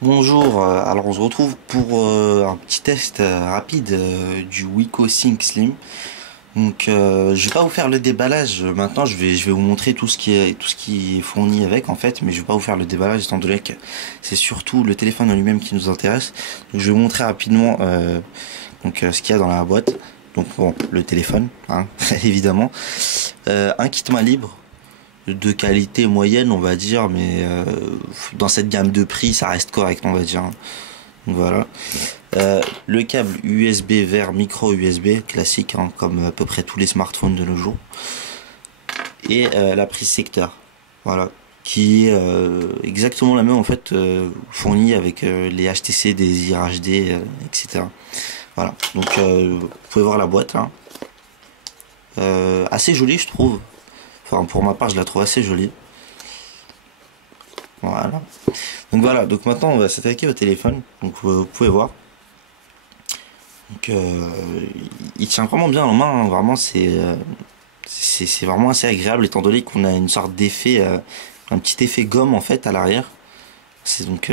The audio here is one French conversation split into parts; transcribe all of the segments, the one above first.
Bonjour, alors on se retrouve pour un petit test rapide du Wiko Sync Slim. Donc je vais pas vous faire le déballage maintenant, je vais vous montrer tout ce qui est fourni avec en fait, mais je vais pas vous faire le déballage étant donné que c'est surtout le téléphone en lui-même qui nous intéresse. Donc je vais vous montrer rapidement ce qu'il y a dans la boîte. Donc bon, le téléphone, hein, évidemment. Un kit main libre de qualité moyenne, on va dire, mais dans cette gamme de prix, ça reste correct, on va dire. Donc voilà. Le câble USB vers micro USB, classique, hein, comme à peu près tous les smartphones de nos jours. Et la prise secteur, voilà, qui est exactement la même en fait, fournie avec les HTC, des IRHD, etc. Voilà. Donc vous pouvez voir la boîte là. Assez jolie, je trouve. Enfin, pour ma part, je la trouve assez jolie. Voilà. Donc voilà, donc maintenant on va s'attaquer au téléphone. Donc vous pouvez voir. Donc il tient vraiment bien en main, hein. Vraiment c'est vraiment assez agréable étant donné qu'on a une sorte d'effet, un petit effet gomme en fait à l'arrière. C'est donc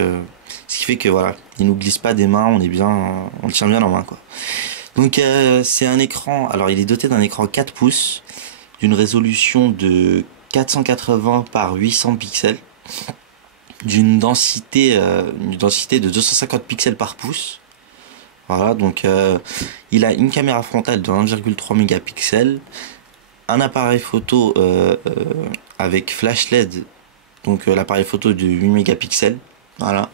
ce qui fait que voilà, il nous glisse pas des mains, on le tient bien en main quoi. Donc c'est un écran, alors il est doté d'un écran 4 pouces, d'une résolution de 480 par 800 pixels, une densité de 250 pixels par pouce. Voilà, donc il a une caméra frontale de 1,3 mégapixels, un appareil photo avec flash LED, donc l'appareil photo de 8 mégapixels. Voilà.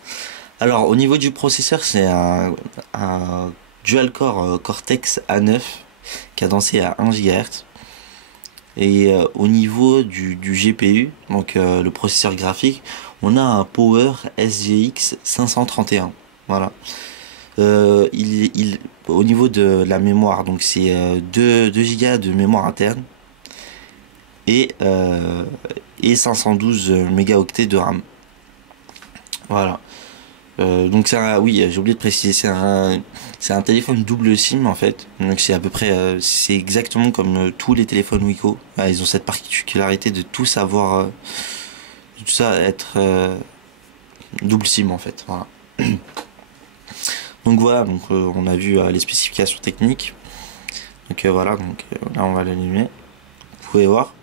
Alors au niveau du processeur, c'est un dual-core Cortex A9 cadencé à 1 GHz. Et au niveau du GPU, donc le processeur graphique, on a un Power SGX 531. Voilà. Au niveau de la mémoire, donc c'est 2 Go de mémoire interne et 512 mégaoctets de RAM. Voilà. Donc oui, j'ai oublié de préciser, c'est un téléphone double SIM en fait. Donc c'est à peu près, c'est exactement comme tous les téléphones Wiko. Ils ont cette particularité de tous avoir, de tout ça être double SIM en fait. Voilà. Donc voilà, donc on a vu les spécifications techniques. Donc voilà, donc là on va l'allumer. Vous pouvez voir.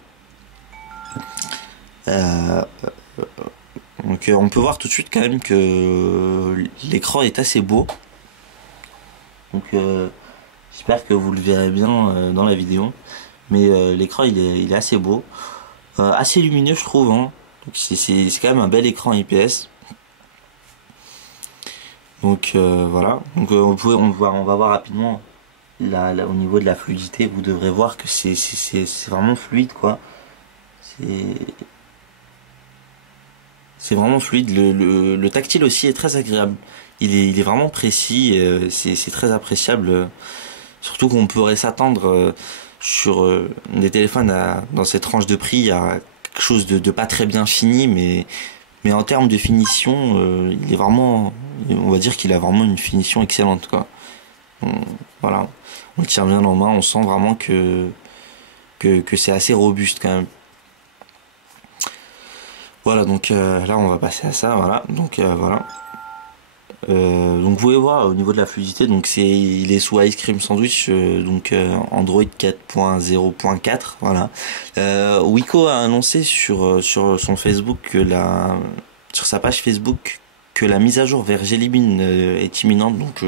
Euh, donc on peut voir tout de suite quand même que l'écran est assez beau. Donc j'espère que vous le verrez bien dans la vidéo. Mais l'écran il est assez beau. Assez lumineux je trouve, hein. Donc c'est quand même un bel écran IPS. Donc voilà. Donc on va voir rapidement au niveau de la fluidité. Vous devrez voir que c'est vraiment fluide quoi. C'est c'est vraiment fluide. Le tactile aussi est très agréable. Il est vraiment précis. C'est très appréciable. Surtout qu'on pourrait s'attendre sur des téléphones dans cette tranche de prix à quelque chose de pas très bien fini, mais en termes de finition, il est vraiment, on va dire qu'il a vraiment une finition excellente quoi. Voilà, on le tient bien en main, on sent vraiment que c'est assez robuste quand même. Voilà, donc là on va passer à ça, voilà. Donc voilà. Donc vous pouvez voir au niveau de la fluidité, donc il est sous Ice Cream Sandwich, donc Android 4.0.4, voilà. Wiko a annoncé sur son Facebook sur sa page Facebook que la mise à jour vers Jelly Bean est imminente, donc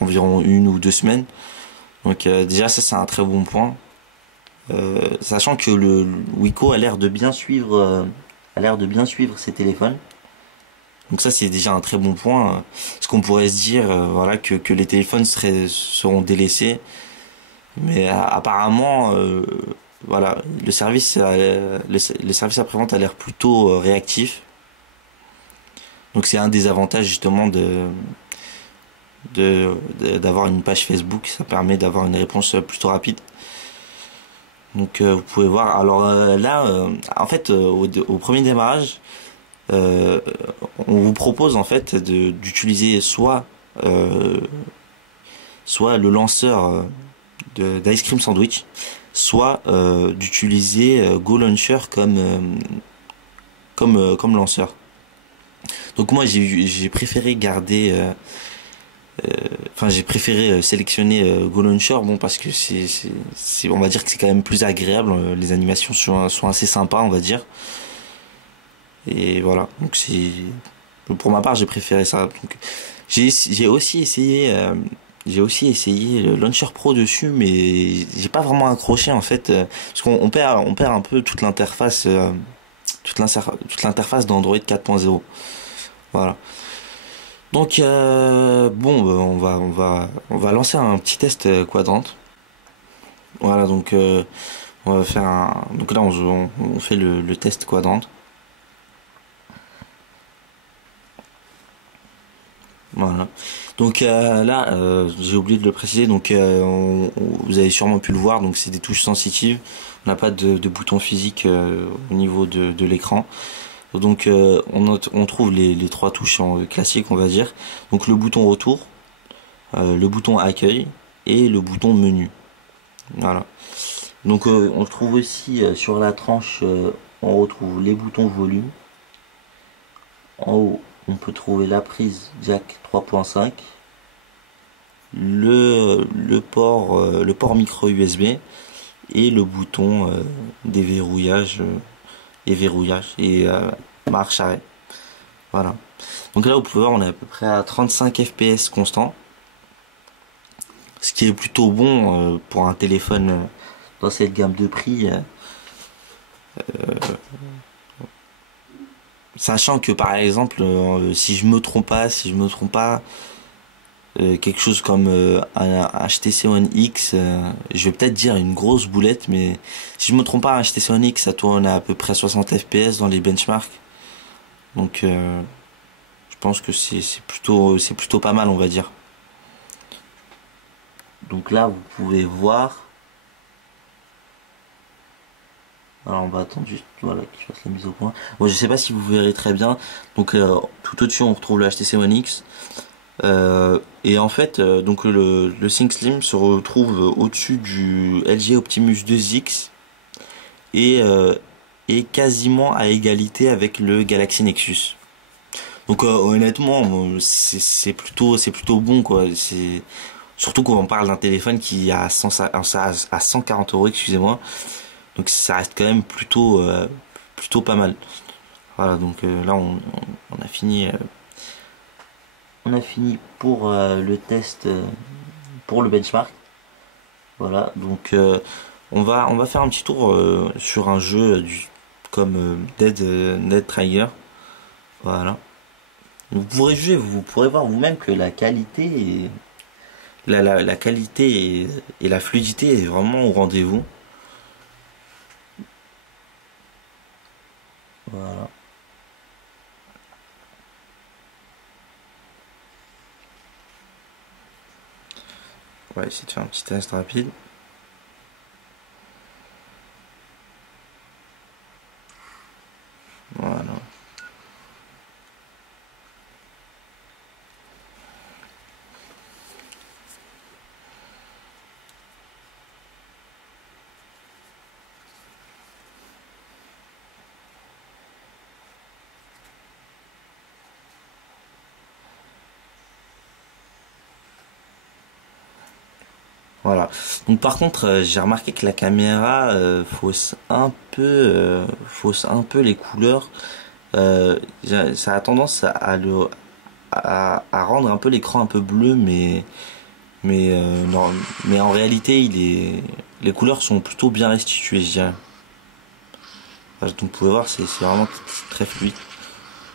environ 1 ou 2 semaines. Donc déjà ça c'est un très bon point, sachant que le Wiko a l'air de bien suivre ses téléphones. Donc ça c'est déjà un très bon point. Parce qu'on pourrait se dire voilà que les téléphones seront délaissés, mais apparemment voilà le service après-vente a l'air plutôt réactif. Donc c'est un des avantages justement d'avoir une page Facebook, ça permet d'avoir une réponse plutôt rapide. Donc vous pouvez voir. Alors là en fait au premier démarrage, euh, on vous propose en fait d'utiliser soit le lanceur d'Ice Cream Sandwich, soit d'utiliser Go Launcher comme lanceur. Donc moi j'ai préféré garder enfin j'ai préféré sélectionner Go Launcher, bon parce que on va dire que c'est quand même plus agréable, les animations sont assez sympas on va dire, et voilà, donc c'est pour ma part j'ai préféré ça. Donc j'ai aussi essayé le Launcher Pro dessus, mais j'ai pas vraiment accroché en fait, parce qu'on on perd un peu toute l'interface d'Android 4.0. Voilà. Donc bon, on va lancer un petit test Quadrant. Voilà, donc on va faire donc là on fait le test Quadrant. Voilà. Donc là, j'ai oublié de le préciser. Donc vous avez sûrement pu le voir. Donc c'est des touches sensitives. On n'a pas de bouton physique au niveau de l'écran. Donc on trouve les trois touches classiques, on va dire. Donc le bouton retour, le bouton accueil et le bouton menu. Voilà. Donc on trouve aussi sur la tranche, on retrouve les boutons volume. En haut, on peut trouver la prise jack 3.5, le port micro USB et le bouton déverrouillage et verrouillage et marche arrêt. Voilà. Donc là vous pouvez voir on est à peu près à 35 fps constant, ce qui est plutôt bon pour un téléphone dans cette gamme de prix. Sachant que par exemple, si je me trompe pas, quelque chose comme un HTC One X, je vais peut-être dire une grosse boulette, mais si je me trompe pas, un HTC One X, ça tourne à peu près 60 fps dans les benchmarks. Donc, je pense que c'est plutôt pas mal, on va dire. Donc là, vous pouvez voir. Alors on va attendre juste voilà qu'il fasse la mise au point. Bon, je sais pas si vous verrez très bien. Donc tout au-dessus on retrouve le HTC One X. Et en fait donc le Sync Slim se retrouve au-dessus du LG Optimus 2X et quasiment à égalité avec le Galaxy Nexus. Donc honnêtement c'est plutôt bon quoi. C'est surtout quand on parle d'un téléphone qui a à 140 euros, excusez-moi. Donc ça reste quand même plutôt pas mal. Voilà, donc là on a fini pour le test pour le benchmark. Voilà, donc on va faire un petit tour sur un jeu comme Dead Trigger. Voilà. Vous pourrez juger, vous pourrez voir vous-même que la qualité la qualité et la fluidité est vraiment au rendez-vous. Voilà. On va essayer de faire un petit test rapide. Voilà. Voilà. Donc par contre, j'ai remarqué que la caméra fausse un peu les couleurs. Ça a tendance à rendre un peu l'écran un peu bleu, non, mais en réalité, les couleurs sont plutôt bien restituées, je dirais. Voilà, donc vous pouvez voir, c'est vraiment très fluide.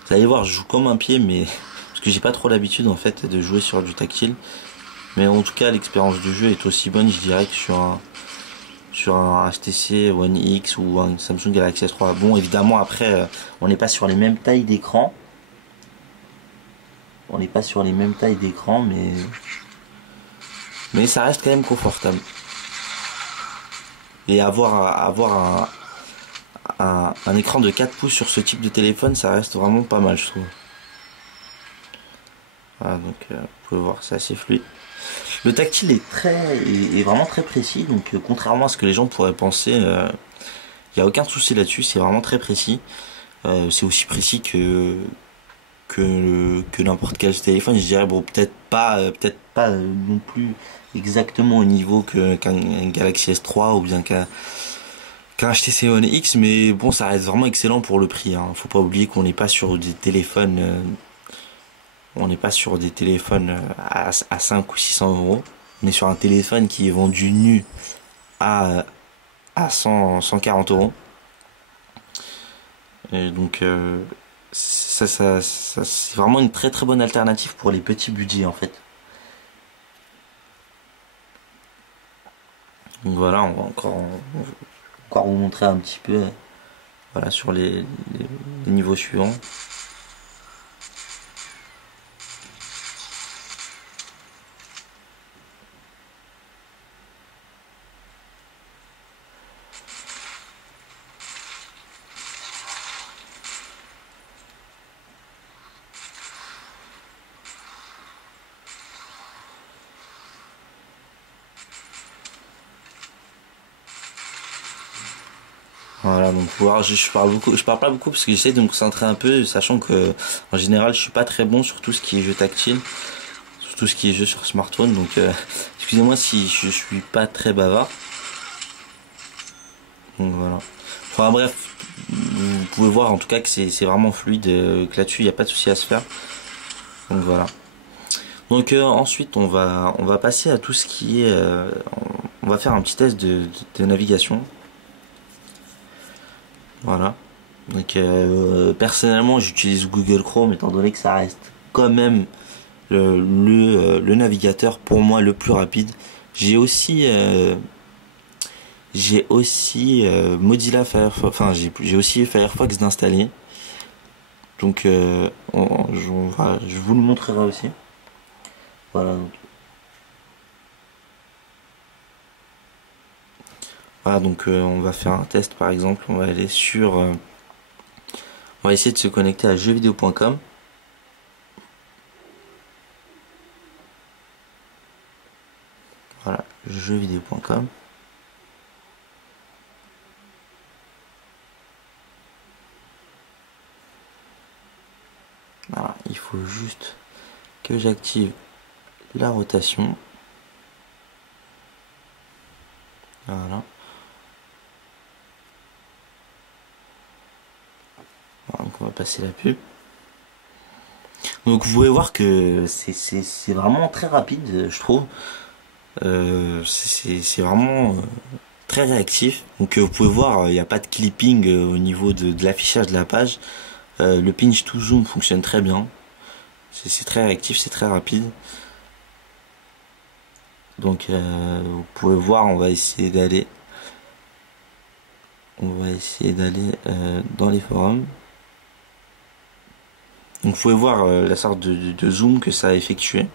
Vous allez voir, je joue comme un pied, mais parce que j'ai pas trop l'habitude en fait de jouer sur du tactile. Mais en tout cas, l'expérience du jeu est aussi bonne, je dirais, que sur un HTC One X ou un Samsung Galaxy S3. Bon, évidemment, après, on n'est pas sur les mêmes tailles d'écran. On n'est pas sur les mêmes tailles d'écran, mais ça reste quand même confortable. Et avoir un écran de 4 pouces sur ce type de téléphone, ça reste vraiment pas mal, je trouve. Voilà, donc vous pouvez voir, c'est assez fluide. Le tactile est vraiment très précis, donc contrairement à ce que les gens pourraient penser, il n'y a aucun souci là-dessus, c'est vraiment très précis. C'est aussi précis que n'importe quel téléphone. Je dirais bon peut-être pas non plus exactement au niveau qu'un Galaxy S3 ou bien qu'un HTC One X, mais bon, ça reste vraiment excellent pour le prix, hein. Faut pas oublier qu'on n'est pas sur des téléphones à 5 ou 600 euros. On est sur un téléphone qui est vendu nu à 140 euros. Et donc c'est vraiment une très très bonne alternative pour les petits budgets en fait. Donc voilà, on va encore vous montrer un petit peu, voilà, sur les niveaux suivants. Voilà, donc voir, je parle pas beaucoup parce que j'essaie de me concentrer un peu, sachant que en général je suis pas très bon sur tout ce qui est jeu tactile, sur tout ce qui est jeu sur smartphone, donc excusez-moi si je suis pas très bavard. Donc voilà. Enfin bref, vous pouvez voir en tout cas que c'est vraiment fluide, que là-dessus il n'y a pas de souci à se faire. Donc voilà. Donc ensuite on va passer à tout ce qui est, on va faire un petit test de navigation. Voilà. Donc personnellement j'utilise Google Chrome étant donné que ça reste quand même le navigateur pour moi le plus rapide. J'ai aussi Mozilla Firefox, enfin j'ai aussi Firefox d'installer. Donc je vous le montrerai aussi. Voilà. Voilà, donc on va faire un test par exemple. On va aller on va essayer de se connecter à jeuxvideo.com. Voilà, jeuxvideo.com. Voilà, il faut juste que j'active la rotation. Voilà. Donc on va passer la pub. Donc vous pouvez voir que c'est vraiment très rapide, je trouve. C'est vraiment très réactif. Donc vous pouvez voir, il n'y a pas de clipping au niveau de l'affichage de la page. Le pinch to zoom fonctionne très bien. C'est très réactif, c'est très rapide. Donc vous pouvez voir, on va essayer d'aller dans les forums. Donc vous pouvez voir la sorte de zoom que ça a effectué.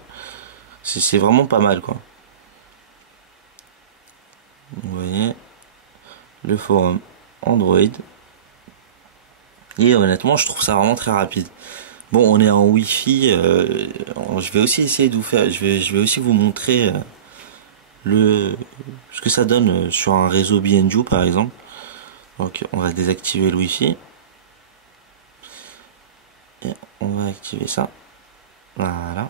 C'est vraiment pas mal quoi. Vous voyez le forum Android. Et honnêtement je trouve ça vraiment très rapide. Bon, on est en Wi-Fi. Je vais aussi essayer de vous faire. Je vais aussi vous montrer ce que ça donne sur un réseau BNJU par exemple. Donc, on va désactiver le Wi-Fi et on va activer ça. Voilà.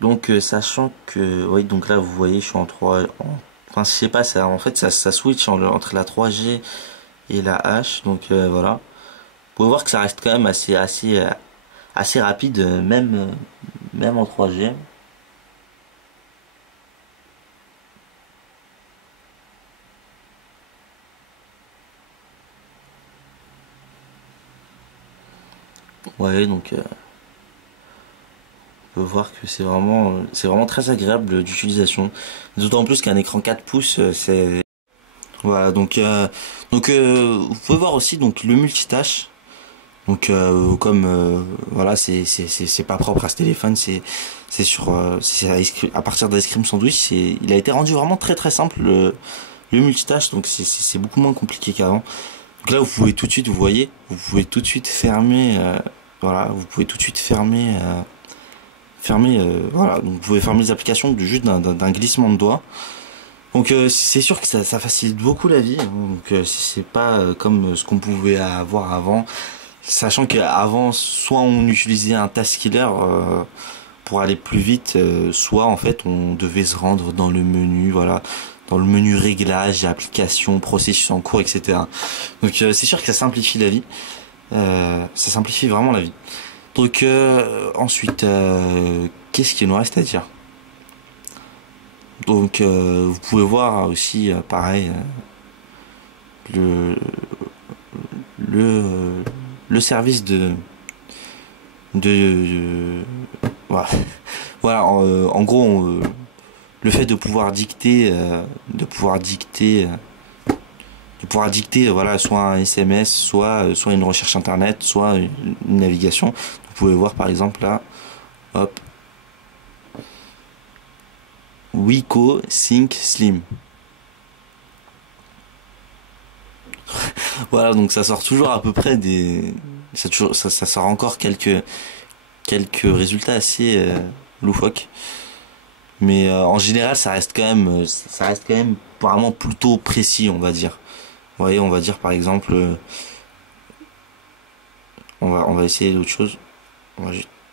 Donc, sachant que, oui, donc là vous voyez, je suis en 3. Enfin, je sais pas, ça, en fait, ça switch entre la 3G et la H. Donc voilà. Vous pouvez voir que ça reste quand même assez rapide, même en 3G. Ouais, donc on peut voir que c'est vraiment très agréable d'utilisation. D'autant plus qu'un écran 4 pouces, c'est voilà. Donc vous pouvez voir aussi donc le multitâche. Donc comme voilà, c'est pas propre à ce téléphone, c'est à partir d'Ice Cream Sandwich, il a été rendu vraiment très très simple le multitâche, donc c'est beaucoup moins compliqué qu'avant. Donc là vous pouvez tout de suite, vous voyez, vous pouvez tout de suite fermer voilà, vous pouvez tout de suite fermer voilà, donc vous pouvez fermer les applications juste d'un glissement de doigt. Donc c'est sûr que ça facilite beaucoup la vie, hein. Donc c'est pas comme ce qu'on pouvait avoir avant, sachant qu'avant soit on utilisait un taskiller pour aller plus vite, soit en fait on devait se rendre dans le menu, voilà, dans le menu réglage, application, processus en cours, etc. Donc c'est sûr que ça simplifie la vie, ça simplifie vraiment la vie. Donc ensuite, qu'est-ce qu'il nous reste à dire? Donc vous pouvez voir aussi pareil le le le service de voilà, voilà en gros le fait de pouvoir dicter voilà soit un SMS soit une recherche internet soit une navigation. Vous pouvez voir par exemple là, hop, Wiko Sync Slim. Voilà, donc ça sort toujours à peu près ça sort encore quelques résultats assez loufoques. Mais en général, ça reste quand même vraiment plutôt précis, on va dire. Vous voyez, on va dire par exemple, on va essayer d'autre chose.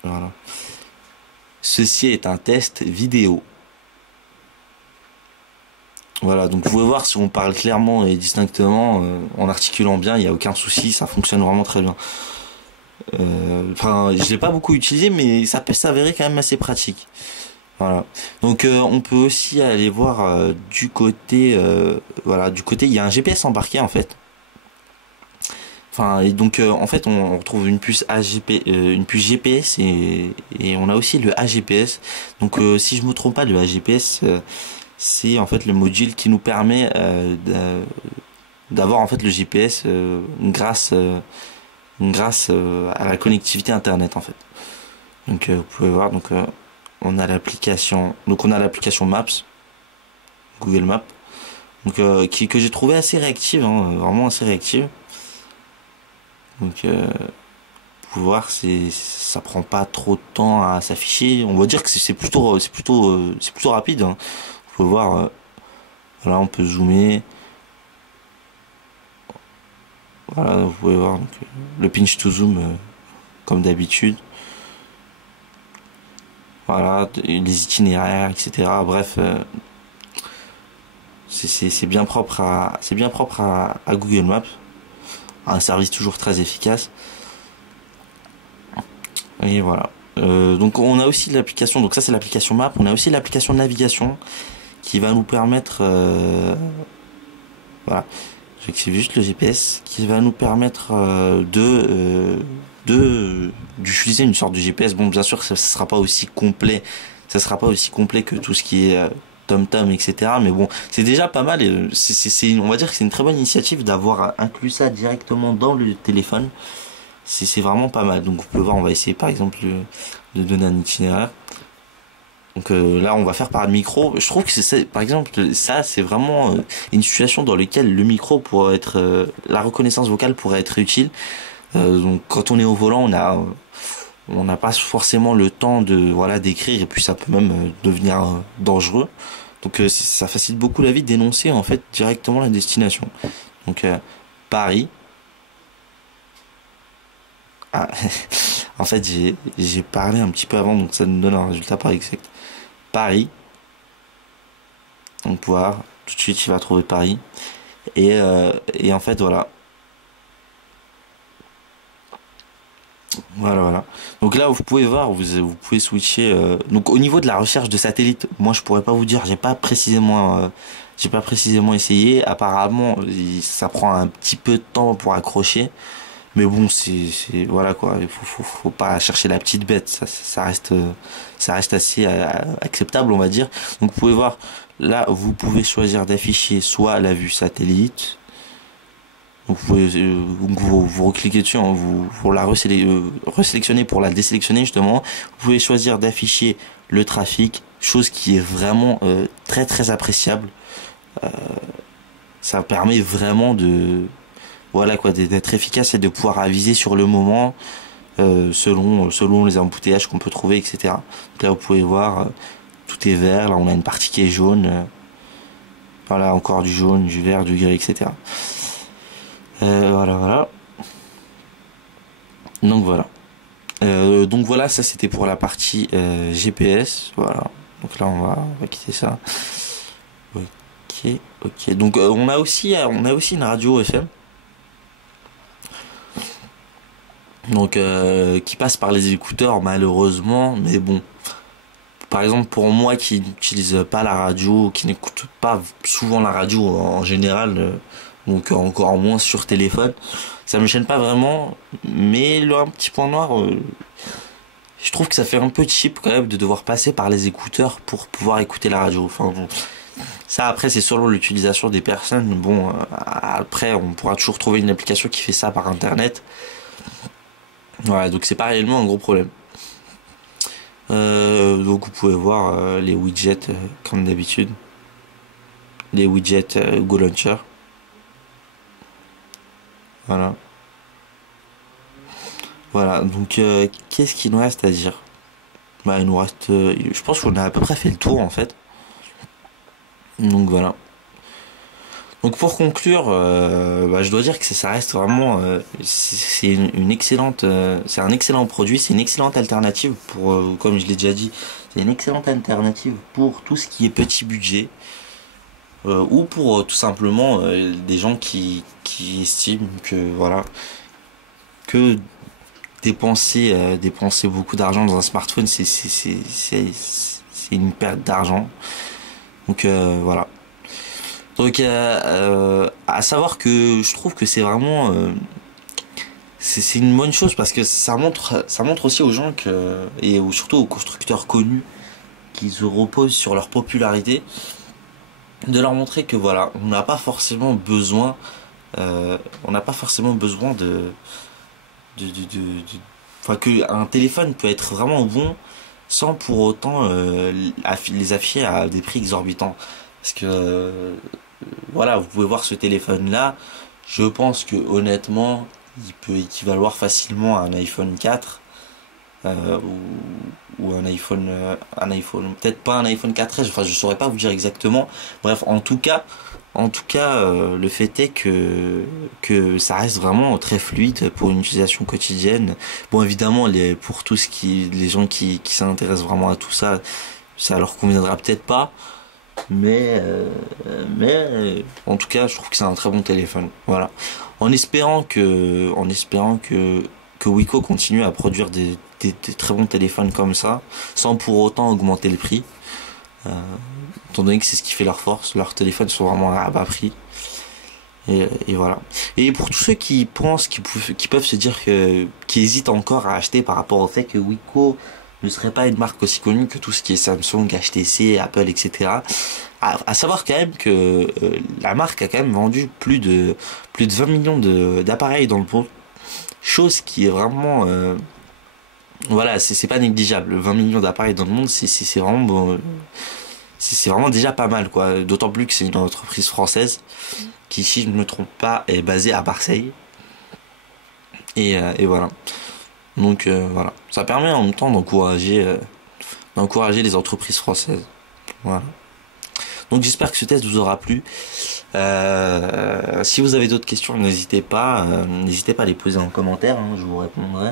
Voilà. Ceci est un test vidéo. Voilà, donc vous pouvez voir si on parle clairement et distinctement, en articulant bien, il n'y a aucun souci, ça fonctionne vraiment très bien. Enfin, je l'ai pas beaucoup utilisé, mais ça peut s'avérer quand même assez pratique. Voilà. Donc on peut aussi aller voir du côté, voilà, du côté, il y a un GPS embarqué en fait. Enfin, et donc en fait on retrouve une puce une puce GPS et on a aussi le AGPS. Donc si je me trompe pas, le AGPS c'est en fait le module qui nous permet d'avoir en fait le GPS grâce à la connectivité internet en fait. Donc vous pouvez voir on a l'application Maps, Google Maps, donc que j'ai trouvé assez réactive, hein, vraiment assez réactive. Donc vous pouvez voir ça prend pas trop de temps à s'afficher. On va dire que c'est plutôt rapide, hein. Vous pouvez voir voilà, on peut zoomer. Voilà, vous pouvez voir donc, le pinch to zoom comme d'habitude. Voilà, les itinéraires, etc. Bref, c'est bien propre à Google Maps, un service toujours très efficace. Et voilà. Donc on a aussi l'application, donc ça c'est l'application Map. On a aussi l'application navigation qui va nous permettre, voilà, j'active juste le GPS, qui va nous permettre d'utiliser une sorte de GPS. Bon, bien sûr, ça sera pas aussi complet, que tout ce qui est TomTom, etc. Mais bon, c'est déjà pas mal. Et on va dire que c'est une très bonne initiative d'avoir inclus ça directement dans le téléphone. C'est vraiment pas mal. Donc vous pouvez voir, on va essayer par exemple de donner un itinéraire. Donc là, on va faire par le micro. Je trouve que par exemple, ça, c'est vraiment une situation dans laquelle le micro pourrait être, la reconnaissance vocale pourrait être utile. Donc quand on est au volant, on n'a pas forcément le temps de voilà d'écrire et puis ça peut même devenir dangereux. Donc ça facilite beaucoup la vie d'énoncer en fait directement la destination. Donc Paris. Ah, en fait j'ai parlé un petit peu avant donc ça nous donne un résultat pas exact. Paris. Donc voir tout de suite il va trouver Paris et en fait voilà. Voilà. Donc là, vous pouvez voir, vous pouvez switcher. Donc au niveau de la recherche de satellite, moi je pourrais pas vous dire, j'ai pas précisément essayé. Apparemment, ça prend un petit peu de temps pour accrocher, mais bon, voilà quoi. Faut pas chercher la petite bête. Ça reste assez acceptable, on va dire. Donc vous pouvez voir, là, vous pouvez choisir d'afficher soit la vue satellite. Donc vous pouvez vous recliquez dessus, hein, vous la resélectionnez pour la désélectionner justement. Vous pouvez choisir d'afficher le trafic, chose qui est vraiment très très appréciable. Euh, Ça permet vraiment voilà quoi d'être efficace et de pouvoir aviser sur le moment selon les embouteillages qu'on peut trouver, etc. Donc là vous pouvez voir tout est vert, là on a une partie qui est jaune. Voilà, encore du jaune, du vert, du gris, etc. Voilà, voilà. Donc voilà. Donc voilà, ça c'était pour la partie GPS. Voilà. Donc là on va quitter ça. Ok, ok. Donc on a aussi une radio FM. Donc qui passe par les écouteurs malheureusement, mais bon. Par exemple pour moi qui n'utilise pas la radio, qui n'écoute pas souvent la radio en général, donc encore moins sur téléphone, ça me gêne pas vraiment. Mais le un petit point noir, je trouve que ça fait un peu cheap quand même de devoir passer par les écouteurs pour pouvoir écouter la radio. Enfin bon, ça après c'est selon l'utilisation des personnes. Bon, après on pourra toujours trouver une application qui fait ça par internet. Voilà, donc c'est pas réellement un gros problème. Donc vous pouvez voir les widgets comme d'habitude, les widgets Go Launcher. Voilà. Voilà, donc qu'est-ce qu'il nous reste à dire? Bah il nous reste, je pense qu'on a à peu près fait le tour en fait. Donc voilà. Donc pour conclure, bah, je dois dire que ça reste vraiment, c'est une excellente, c'est un excellent produit, c'est une excellente alternative pour, comme je l'ai déjà dit, c'est une excellente alternative pour tout ce qui est petit budget, ou pour tout simplement des gens qui estiment que voilà, que dépenser beaucoup d'argent dans un smartphone, c'est une perte d'argent. Donc voilà. Donc à savoir que je trouve que c'est vraiment c'est une bonne chose parce que ça montre aussi aux gens que surtout aux constructeurs connus qui se reposent sur leur popularité de leur montrer que voilà on n'a pas forcément besoin de enfin que un téléphone peut être vraiment bon sans pour autant les afficher à des prix exorbitants parce que voilà, vous pouvez voir ce téléphone là, je pense que honnêtement il peut équivaloir facilement à un iPhone 4 ou un iPhone peut-être pas un iPhone 4S, enfin je saurais pas vous dire exactement. Bref, en tout cas le fait est que ça reste vraiment très fluide pour une utilisation quotidienne. Bon évidemment pour tout ce qui les gens qui s'intéressent vraiment à tout ça, ça leur conviendra peut-être pas. Mais en tout cas je trouve que c'est un très bon téléphone, voilà, en espérant que Wiko continue à produire des très bons téléphones comme ça sans pour autant augmenter le prix, euh, étant donné que c'est ce qui fait leur force, leurs téléphones sont vraiment à bas prix, et voilà. Et pour tous ceux qui pensent qui peuvent se dire qui hésitent encore à acheter par rapport au fait que Wiko ne serait pas une marque aussi connue que tout ce qui est Samsung, HTC, Apple, etc. À savoir quand même que la marque a quand même vendu plus de 20 millions d'appareils dans le monde, chose qui est vraiment voilà, c'est pas négligeable. 20 millions d'appareils dans le monde, c'est vraiment bon, c'est vraiment déjà pas mal quoi. D'autant plus que c'est une entreprise française qui, si je ne me trompe pas, est basée à Marseille. Et voilà. Donc voilà, ça permet en même temps d'encourager les entreprises françaises. Voilà. Donc j'espère que ce test vous aura plu. Si vous avez d'autres questions, n'hésitez pas à les poser en commentaire, hein, je vous répondrai.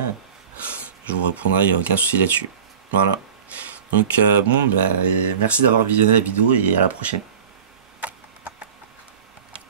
Il n'y a aucun souci là-dessus. Voilà. Donc bon, bah, merci d'avoir visionné la vidéo et à la prochaine.